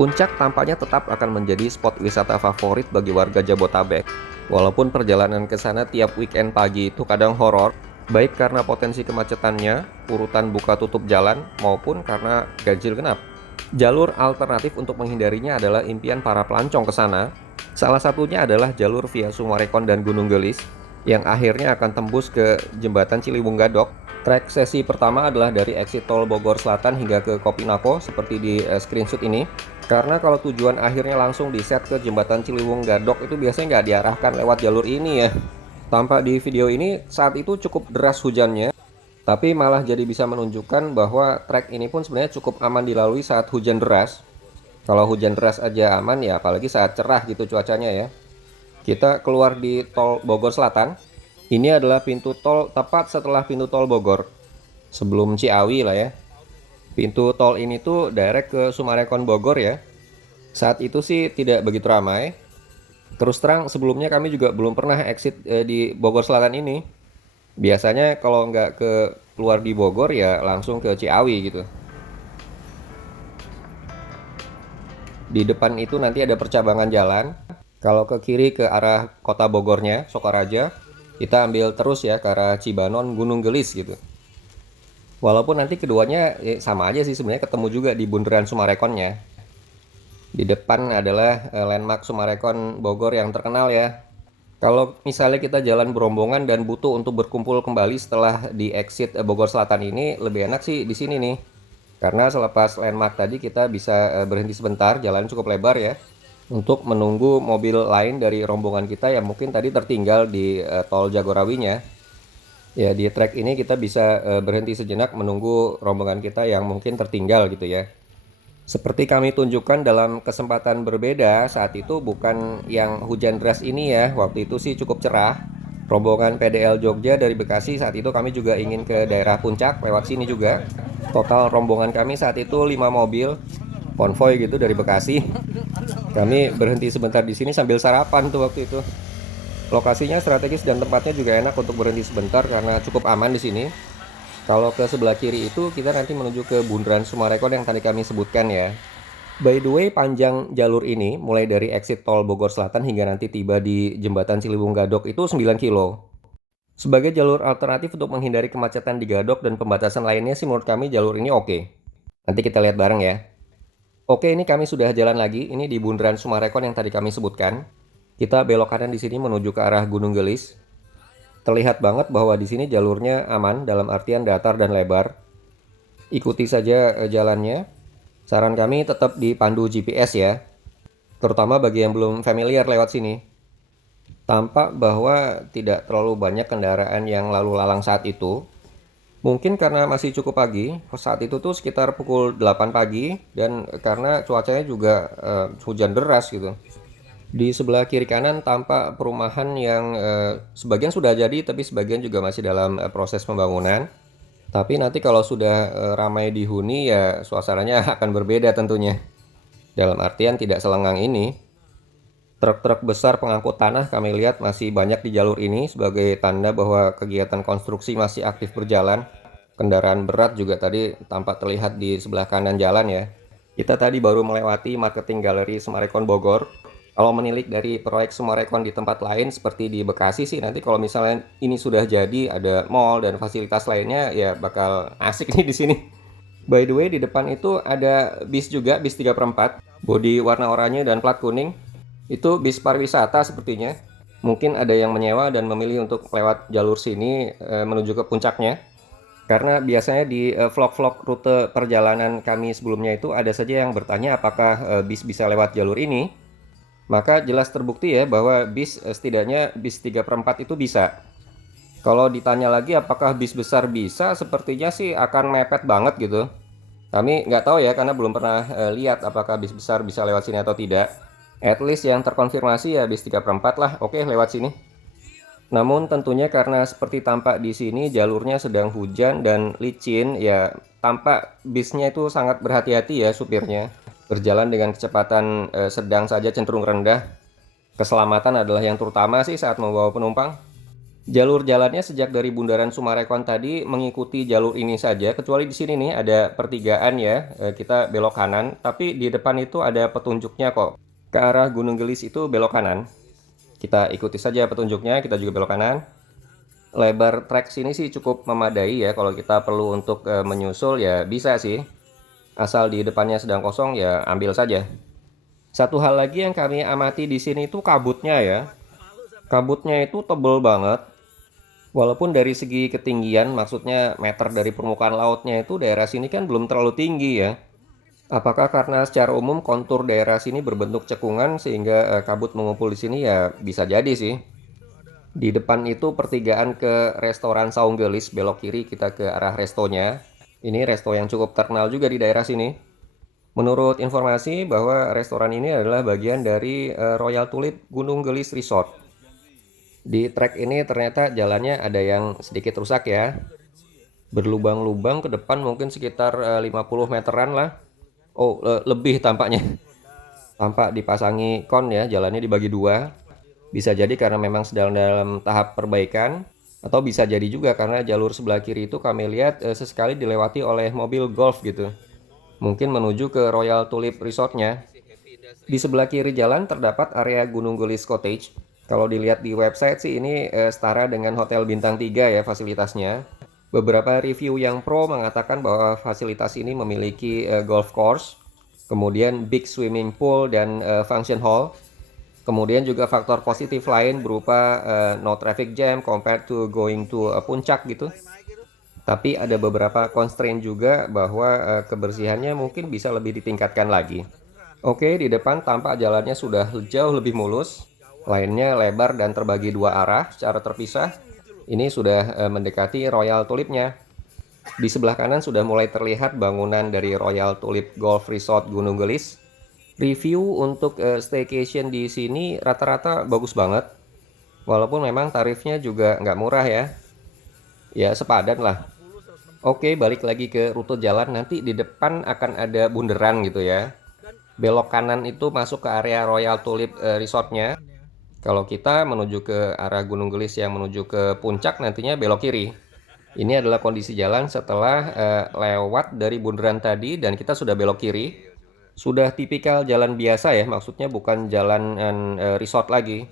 Puncak tampaknya tetap akan menjadi spot wisata favorit bagi warga Jabotabek. Walaupun perjalanan ke sana tiap weekend pagi itu kadang horor, baik karena potensi kemacetannya, urutan buka tutup jalan, maupun karena ganjil genap. Jalur alternatif untuk menghindarinya adalah impian para pelancong ke sana. Salah satunya adalah jalur via Sumarekon dan Gunung Gelis, yang akhirnya akan tembus ke jembatan Ciliwung Gadok. Trek sesi pertama adalah dari exit tol Bogor Selatan hingga ke Kopinako seperti di screenshot ini. Karena kalau tujuan akhirnya langsung di set ke jembatan Ciliwung Gadok itu biasanya nggak diarahkan lewat jalur ini ya. Tampak di video ini saat itu cukup deras hujannya, tapi malah jadi bisa menunjukkan bahwa trek ini pun sebenarnya cukup aman dilalui saat hujan deras. Kalau hujan deras aja aman ya apalagi saat cerah gitu cuacanya ya. Kita keluar di tol Bogor Selatan. Ini adalah pintu tol tepat setelah pintu tol Bogor. Sebelum Ciawi lah ya. Pintu tol ini tuh direct ke Sumarekon Bogor ya. Saat itu sih tidak begitu ramai. Terus terang sebelumnya kami juga belum pernah exit di Bogor Selatan ini. Biasanya kalau nggak ke keluar di Bogor ya langsung ke Ciawi gitu. Di depan itu nanti ada percabangan jalan. Kalau ke kiri ke arah kota Bogornya, Sokaraja, kita ambil terus ya ke arah Cibanon, Gunung Gelis gitu. Walaupun nanti keduanya sama aja sih sebenarnya, ketemu juga di bundaran Sumarekonnya. Di depan adalah landmark Sumarekon Bogor yang terkenal ya. Kalau misalnya kita jalan berombongan dan butuh untuk berkumpul kembali setelah di exit Bogor Selatan ini, lebih enak sih di sini nih. Karena selepas landmark tadi kita bisa berhenti sebentar, jalan cukup lebar ya, untuk menunggu mobil lain dari rombongan kita yang mungkin tadi tertinggal di tol Jagorawinya. Ya, di trek ini kita bisa berhenti sejenak menunggu rombongan kita yang mungkin tertinggal gitu ya. Seperti kami tunjukkan dalam kesempatan berbeda, saat itu bukan yang hujan deras ini ya. Waktu itu sih cukup cerah. Rombongan PDL Jogja dari Bekasi saat itu kami juga ingin ke daerah Puncak lewat sini juga. Total rombongan kami saat itu 5 mobil konvoy gitu dari Bekasi. Kami berhenti sebentar di sini sambil sarapan tuh waktu itu. Lokasinya strategis dan tempatnya juga enak untuk berhenti sebentar karena cukup aman di sini. Kalau ke sebelah kiri itu kita nanti menuju ke bundaran Sumarekon yang tadi kami sebutkan ya. By the way, panjang jalur ini mulai dari exit tol Bogor Selatan hingga nanti tiba di jembatan Ciliwung Gadok itu 9 kilo. Sebagai jalur alternatif untuk menghindari kemacetan di Gadok dan pembatasan lainnya sih menurut kami jalur ini oke. Nanti kita lihat bareng ya. Oke, ini kami sudah jalan lagi. Ini di bundaran Sumarekon yang tadi kami sebutkan. Kita belok kanan di sini menuju ke arah Gunung Gelis. Terlihat banget bahwa di sini jalurnya aman dalam artian datar dan lebar. Ikuti saja jalannya. Saran kami tetap dipandu GPS ya, terutama bagi yang belum familiar lewat sini. Tampak bahwa tidak terlalu banyak kendaraan yang lalu lalang saat itu. Mungkin karena masih cukup pagi, saat itu tuh sekitar pukul 8 pagi, dan karena cuacanya juga hujan deras gitu. Di sebelah kiri kanan tampak perumahan yang sebagian sudah jadi, tapi sebagian juga masih dalam proses pembangunan. Tapi nanti kalau sudah ramai dihuni ya suasananya akan berbeda tentunya. Dalam artian tidak selengang ini. Truk-truk besar pengangkut tanah kami lihat masih banyak di jalur ini sebagai tanda bahwa kegiatan konstruksi masih aktif berjalan. Kendaraan berat juga tadi tampak terlihat di sebelah kanan jalan ya. Kita tadi baru melewati marketing galeri Sumarekon Bogor. Kalau menilik dari proyek Sumarekon di tempat lain seperti di Bekasi sih, nanti kalau misalnya ini sudah jadi ada mall dan fasilitas lainnya ya bakal asik nih di sini. By the way, di depan itu ada bis juga, bis 3/4, bodi warna oranye dan plat kuning. Itu bis pariwisata sepertinya. Mungkin ada yang menyewa dan memilih untuk lewat jalur sini menuju ke puncaknya. Karena biasanya di vlog-vlog rute perjalanan kami sebelumnya itu ada saja yang bertanya apakah bis bisa lewat jalur ini. Maka jelas terbukti ya bahwa bis setidaknya bis 3/4 itu bisa. Kalau ditanya lagi apakah bis besar bisa, sepertinya sih akan mepet banget gitu. Kami nggak tahu ya karena belum pernah lihat apakah bis besar bisa lewat sini atau tidak. At least yang terkonfirmasi ya bis 3/4 lah, oke lewat sini. Namun tentunya karena seperti tampak di sini jalurnya sedang hujan dan licin ya, tampak bisnya itu sangat berhati-hati ya supirnya. Berjalan dengan kecepatan sedang saja cenderung rendah. Keselamatan adalah yang terutama sih saat membawa penumpang. Jalur jalannya sejak dari Bundaran Sumarekon tadi mengikuti jalur ini saja, kecuali di sini nih ada pertigaan ya, kita belok kanan, tapi di depan itu ada petunjuknya kok. Ke arah Gunung Gelis itu belok kanan. Kita ikuti saja petunjuknya, kita juga belok kanan. Lebar trek sini sih cukup memadai ya, kalau kita perlu untuk menyusul ya bisa sih. Asal di depannya sedang kosong ya ambil saja. Satu hal lagi yang kami amati di sini itu kabutnya ya. Kabutnya itu tebel banget. Walaupun dari segi ketinggian, maksudnya meter dari permukaan lautnya itu daerah sini kan belum terlalu tinggi ya. Apakah karena secara umum kontur daerah sini berbentuk cekungan sehingga kabut mengumpul di sini ya bisa jadi sih. Di depan itu pertigaan ke restoran Saung Gelis, belok kiri kita ke arah restonya. Ini resto yang cukup terkenal juga di daerah sini. Menurut informasi bahwa restoran ini adalah bagian dari Royal Tulip Gunung Gelis Resort. Di trek ini ternyata jalannya ada yang sedikit rusak ya. Berlubang-lubang ke depan mungkin sekitar 50 meteran lah. Oh, lebih tampaknya. Tampak dipasangi kon ya, jalannya dibagi dua. Bisa jadi karena memang sedang dalam tahap perbaikan. Atau bisa jadi juga karena jalur sebelah kiri itu kami lihat sesekali dilewati oleh mobil golf gitu. Mungkin menuju ke Royal Tulip Resortnya. Di sebelah kiri jalan terdapat area Gunung Gelis Cottage. Kalau dilihat di website sih ini setara dengan hotel bintang 3 ya fasilitasnya. Beberapa review yang pro mengatakan bahwa fasilitas ini memiliki golf course, kemudian big swimming pool dan function hall. Kemudian juga faktor positif lain berupa no traffic jam compared to going to puncak gitu. Tapi ada beberapa constraint juga bahwa kebersihannya mungkin bisa lebih ditingkatkan lagi. Oke, di depan tampak jalannya sudah jauh lebih mulus. Lainnya lebar dan terbagi dua arah secara terpisah. Ini sudah mendekati Royal Tulipnya. Di sebelah kanan sudah mulai terlihat bangunan dari Royal Tulip Golf Resort Gunung Gelis. Review untuk staycation di sini rata-rata bagus banget. Walaupun memang tarifnya juga nggak murah ya. Ya sepadan lah. Oke, balik lagi ke rute jalan. Nanti di depan akan ada bundaran gitu ya. Belok kanan itu masuk ke area Royal Tulip Resortnya. Kalau kita menuju ke arah Gunung Gelis yang menuju ke puncak nantinya belok kiri. Ini adalah kondisi jalan setelah lewat dari bundaran tadi dan kita sudah belok kiri. Sudah tipikal jalan biasa ya, maksudnya bukan jalan resort lagi.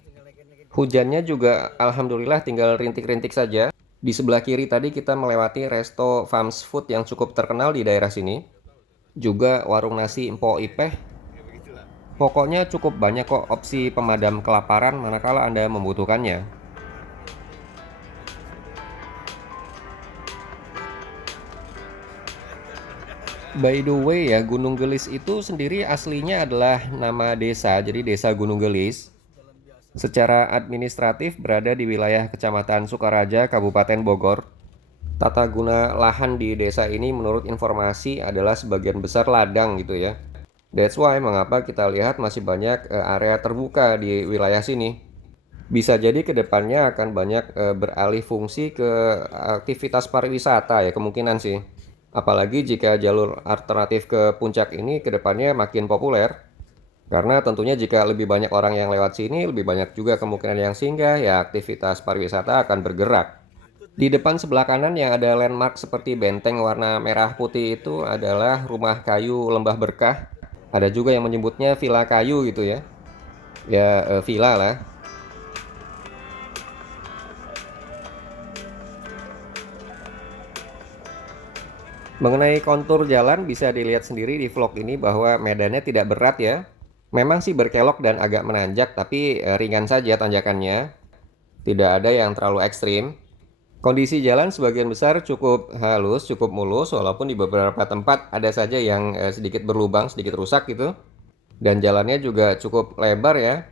Hujannya juga alhamdulillah tinggal rintik-rintik saja. Di sebelah kiri tadi kita melewati resto Farms Food yang cukup terkenal di daerah sini. Juga warung nasi Empok Ipeh. Pokoknya cukup banyak kok opsi pemadam kelaparan manakala Anda membutuhkannya. By the way ya, Gunung Gelis itu sendiri aslinya adalah nama desa, jadi Desa Gunung Gelis. Secara administratif berada di wilayah Kecamatan Sukaraja, Kabupaten Bogor. Tata guna lahan di desa ini menurut informasi adalah sebagian besar ladang gitu ya. That's why mengapa kita lihat masih banyak area terbuka di wilayah sini. Bisa jadi ke depannya akan banyak beralih fungsi ke aktivitas pariwisata ya kemungkinan sih. Apalagi jika jalur alternatif ke puncak ini ke depannya makin populer. Karena tentunya jika lebih banyak orang yang lewat sini, lebih banyak juga kemungkinan yang singgah, ya aktivitas pariwisata akan bergerak. Di depan sebelah kanan yang ada landmark seperti benteng warna merah putih itu adalah rumah kayu Lembah Berkah. Ada juga yang menyebutnya villa kayu gitu ya. Ya villa lah. Mengenai kontur jalan bisa dilihat sendiri di vlog ini bahwa medannya tidak berat ya. Memang sih berkelok dan agak menanjak tapi ringan saja tanjakannya. Tidak ada yang terlalu ekstrim. Kondisi jalan sebagian besar cukup halus, cukup mulus, walaupun di beberapa tempat ada saja yang sedikit berlubang, sedikit rusak gitu. Dan jalannya juga cukup lebar ya.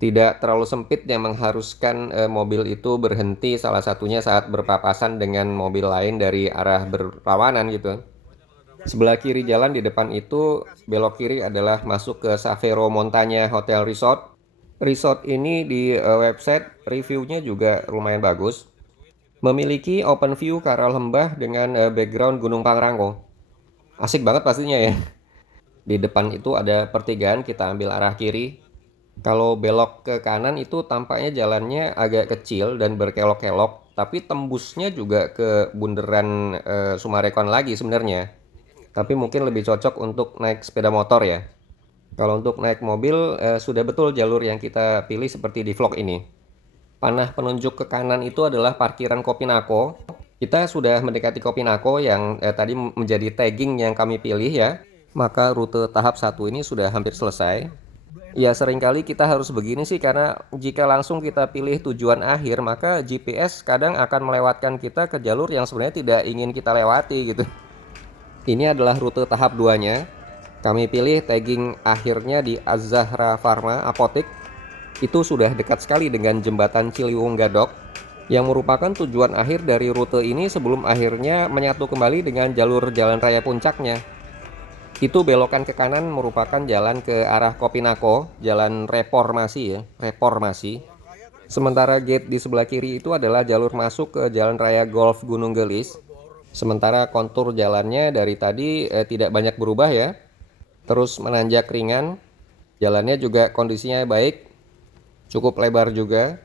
Tidak terlalu sempit yang mengharuskan mobil itu berhenti salah satunya saat berpapasan dengan mobil lain dari arah berlawanan gitu. Sebelah kiri jalan di depan itu belok kiri adalah masuk ke Savero Montanya Hotel Resort. Resort ini di website reviewnya juga lumayan bagus. Memiliki open view ke arah lembah dengan background Gunung Pangrango. Asik banget pastinya ya. Di depan itu ada pertigaan, kita ambil arah kiri. Kalau belok ke kanan itu tampaknya jalannya agak kecil dan berkelok-kelok, tapi tembusnya juga ke bundaran Sumarekon lagi sebenarnya. Tapi mungkin lebih cocok untuk naik sepeda motor ya. Kalau untuk naik mobil, sudah betul jalur yang kita pilih seperti di vlog ini. Panah penunjuk ke kanan itu adalah parkiran Kopinako. Kita sudah mendekati Kopinako yang tadi menjadi tagging yang kami pilih ya. Maka rute tahap 1 ini sudah hampir selesai. Ya seringkali kita harus begini sih karena jika langsung kita pilih tujuan akhir maka GPS kadang akan melewatkan kita ke jalur yang sebenarnya tidak ingin kita lewati gitu. Ini adalah rute tahap 2-nya. Kami pilih tagging akhirnya di Az-Zahra Pharma Apotek. Itu sudah dekat sekali dengan jembatan Ciliwung Gadok yang merupakan tujuan akhir dari rute ini sebelum akhirnya menyatu kembali dengan jalur jalan raya puncaknya. Itu belokan ke kanan merupakan jalan ke arah Kopinako, jalan Reformasi ya, Reformasi. Sementara gate di sebelah kiri itu adalah jalur masuk ke Jalan Raya Golf Gunung Gelis. Sementara kontur jalannya dari tadi tidak banyak berubah ya. Terus menanjak ringan. Jalannya juga kondisinya baik. Cukup lebar juga.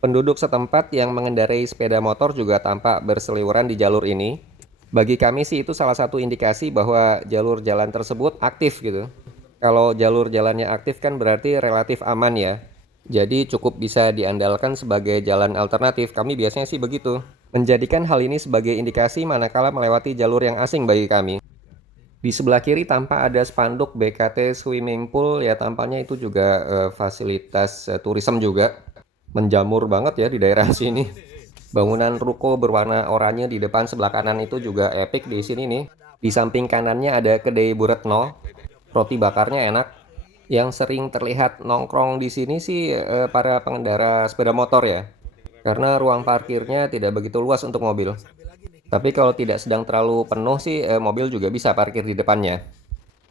Penduduk setempat yang mengendarai sepeda motor juga tampak berseliweran di jalur ini. Bagi kami sih itu salah satu indikasi bahwa jalur jalan tersebut aktif gitu. Kalau jalur jalannya aktif kan berarti relatif aman ya. Jadi cukup bisa diandalkan sebagai jalan alternatif. Kami biasanya sih begitu. Menjadikan hal ini sebagai indikasi manakala melewati jalur yang asing bagi kami. Di sebelah kiri tampak ada spanduk BKT Swimming Pool ya, tampaknya itu juga fasilitas turisme juga. Menjamur banget ya di daerah sini. Bangunan ruko berwarna oranye di depan sebelah kanan itu juga epic di sini nih. Di samping kanannya ada kedai Bu Retno. Roti bakarnya enak. Yang sering terlihat nongkrong di sini sih para pengendara sepeda motor ya. Karena ruang parkirnya tidak begitu luas untuk mobil. Tapi kalau tidak sedang terlalu penuh sih mobil juga bisa parkir di depannya.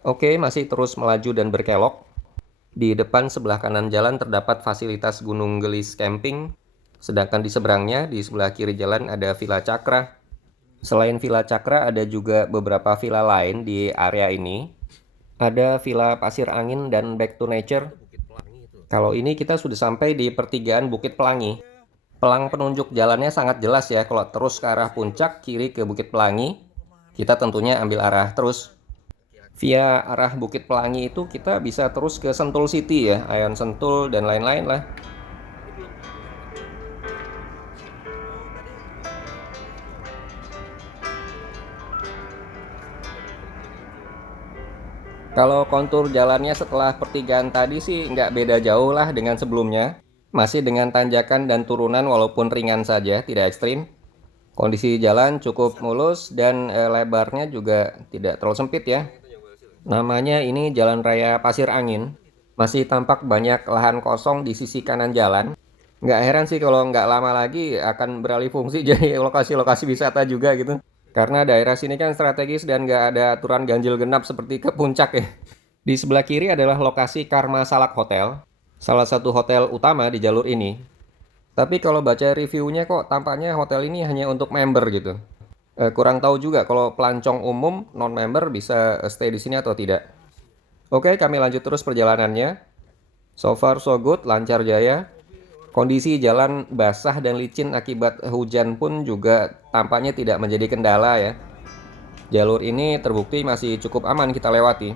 Oke, masih terus melaju dan berkelok. Di depan sebelah kanan jalan terdapat fasilitas Gunung Gelis Camping. Sedangkan di seberangnya, di sebelah kiri jalan ada Villa Cakra. Selain Villa Cakra ada juga beberapa villa lain di area ini. Ada Villa Pasir Angin dan Back to Nature. Kalau ini kita sudah sampai di pertigaan Bukit Pelangi. Pelang penunjuk jalannya sangat jelas ya. Kalau terus ke arah puncak, kiri ke Bukit Pelangi, kita tentunya ambil arah terus. Via arah Bukit Pelangi itu kita bisa terus ke Sentul City ya, Ayon Sentul dan lain-lain lah. Kalau kontur jalannya setelah pertigaan tadi sih nggak beda jauh lah dengan sebelumnya. Masih dengan tanjakan dan turunan walaupun ringan saja, tidak ekstrim. Kondisi jalan cukup mulus dan lebarnya juga tidak terlalu sempit ya. Namanya ini Jalan Raya Pasir Angin. Masih tampak banyak lahan kosong di sisi kanan jalan. Nggak heran sih kalau nggak lama lagi akan beralih fungsi jadi lokasi-lokasi wisata juga gitu. Karena daerah sini kan strategis dan nggak ada aturan ganjil genap seperti ke puncak ya. Di sebelah kiri adalah lokasi Karma Salak Hotel, salah satu hotel utama di jalur ini. Tapi kalau baca reviewnya kok tampaknya hotel ini hanya untuk member gitu. Kurang tahu juga kalau pelancong umum non-member bisa stay di sini atau tidak. Oke, kami lanjut terus perjalanannya. So far so good, lancar jaya. Kondisi jalan basah dan licin akibat hujan pun juga tampaknya tidak menjadi kendala ya. Jalur ini terbukti masih cukup aman kita lewati.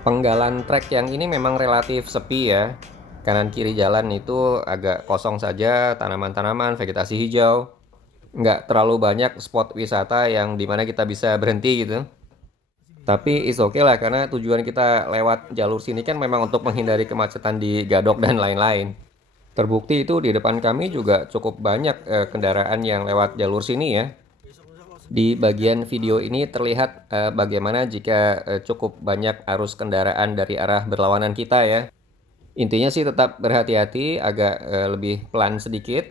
Penggalan trek yang ini memang relatif sepi ya. Kanan kiri jalan itu agak kosong saja, tanaman-tanaman, vegetasi hijau. Nggak terlalu banyak spot wisata yang dimana kita bisa berhenti gitu. Tapi is oke lah karena tujuan kita lewat jalur sini kan memang untuk menghindari kemacetan di Gadok dan lain-lain. Terbukti itu di depan kami juga cukup banyak kendaraan yang lewat jalur sini ya. Di bagian video ini terlihat bagaimana jika cukup banyak arus kendaraan dari arah berlawanan kita ya. Intinya sih tetap berhati-hati, agak lebih pelan sedikit.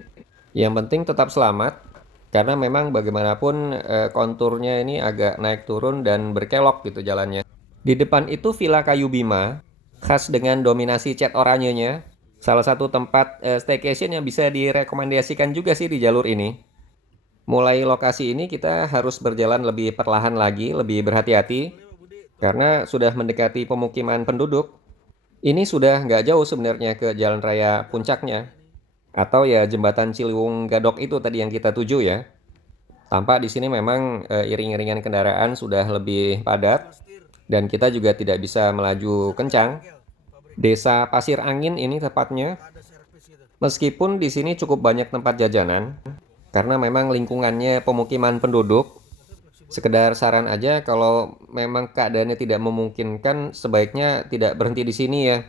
Yang penting tetap selamat. Karena memang bagaimanapun konturnya ini agak naik turun dan berkelok gitu jalannya. Di depan itu Villa Kayu Bima, khas dengan dominasi cat oranyenya. Salah satu tempat staycation yang bisa direkomendasikan juga sih di jalur ini. Mulai lokasi ini kita harus berjalan lebih perlahan lagi, lebih berhati-hati, karena sudah mendekati pemukiman penduduk. Ini sudah nggak jauh sebenarnya ke Jalan Raya Puncaknya, atau ya jembatan Ciliwung Gadok itu tadi yang kita tuju ya. Tampak di sini memang iring-iringan kendaraan sudah lebih padat, dan kita juga tidak bisa melaju kencang. Desa Pasir Angin ini tepatnya, meskipun di sini cukup banyak tempat jajanan, karena memang lingkungannya pemukiman penduduk. Sekedar saran aja, kalau memang keadaannya tidak memungkinkan, sebaiknya tidak berhenti di sini ya,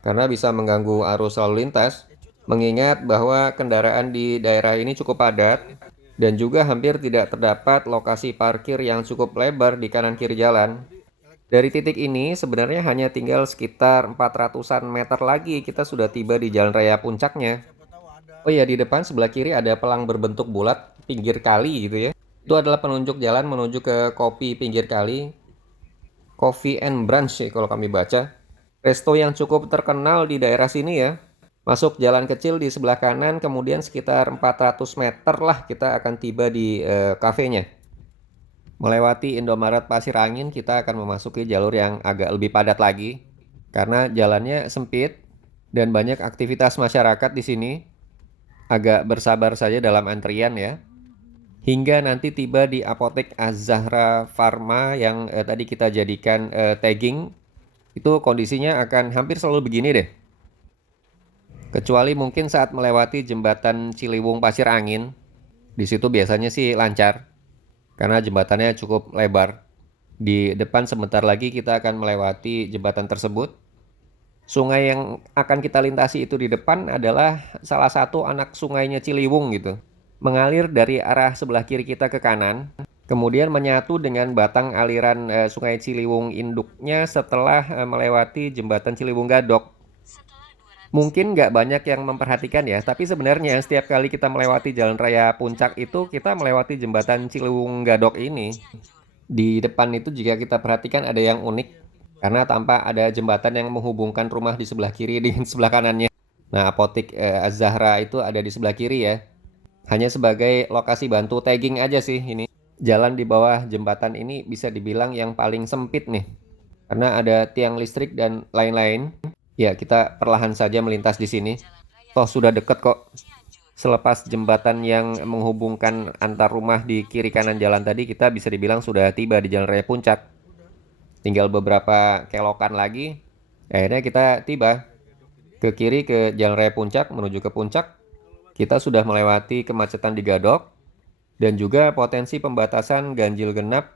karena bisa mengganggu arus lalu lintas. Mengingat bahwa kendaraan di daerah ini cukup padat, dan juga hampir tidak terdapat lokasi parkir yang cukup lebar di kanan kiri jalan. Dari titik ini sebenarnya hanya tinggal sekitar 400-an meter lagi kita sudah tiba di Jalan Raya Puncaknya. Oh iya, di depan sebelah kiri ada pelang berbentuk bulat pinggir kali gitu ya. Itu adalah penunjuk jalan menuju ke Kopi Pinggir Kali, Coffee and Brunch sih kalau kami baca. Resto yang cukup terkenal di daerah sini ya. Masuk jalan kecil di sebelah kanan, kemudian sekitar 400 meter lah kita akan tiba di kafenya. Melewati Indomaret Pasir Angin, kita akan memasuki jalur yang agak lebih padat lagi, karena jalannya sempit dan banyak aktivitas masyarakat di sini. Agak bersabar saja dalam antrian ya. Hingga nanti tiba di Apotek Az-Zahra Pharma yang tadi kita jadikan tagging, itu kondisinya akan hampir selalu begini deh. Kecuali mungkin saat melewati jembatan Ciliwung Pasir Angin, di situ biasanya sih lancar, karena jembatannya cukup lebar. Di depan sebentar lagi kita akan melewati jembatan tersebut. Sungai yang akan kita lintasi itu di depan adalah salah satu anak sungainya Ciliwung gitu. Mengalir dari arah sebelah kiri kita ke kanan, kemudian menyatu dengan batang aliran Sungai Ciliwung induknya setelah melewati jembatan Ciliwung Gadok. Mungkin nggak banyak yang memperhatikan ya, tapi sebenarnya setiap kali kita melewati Jalan Raya Puncak itu, kita melewati jembatan Ciliwung Gadok ini. Di depan itu jika kita perhatikan ada yang unik, karena tampak ada jembatan yang menghubungkan rumah di sebelah kiri dengan sebelah kanannya. Nah, Apotek Az-Zahra itu ada di sebelah kiri ya. Hanya sebagai lokasi bantu tagging aja sih ini. Jalan di bawah jembatan ini bisa dibilang yang paling sempit nih, karena ada tiang listrik dan lain-lain. Ya, kita perlahan saja melintas di sini. Toh sudah deket kok. Selepas jembatan yang menghubungkan antar rumah di kiri kanan jalan tadi, kita bisa dibilang sudah tiba di Jalan Raya Puncak. Tinggal beberapa kelokan lagi, akhirnya kita tiba. Ke kiri ke Jalan Raya Puncak, menuju ke puncak. Kita sudah melewati kemacetan di Gadok, dan juga potensi pembatasan ganjil genap.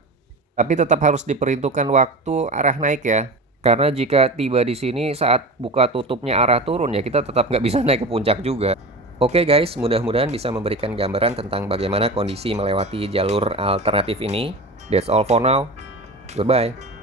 Tapi tetap harus diperhitungkan waktu arah naik ya. Karena jika tiba di sini saat buka tutupnya arah turun ya, kita tetap nggak bisa naik ke puncak juga. Oke guys, mudah-mudahan bisa memberikan gambaran tentang bagaimana kondisi melewati jalur alternatif ini. That's all for now. Goodbye.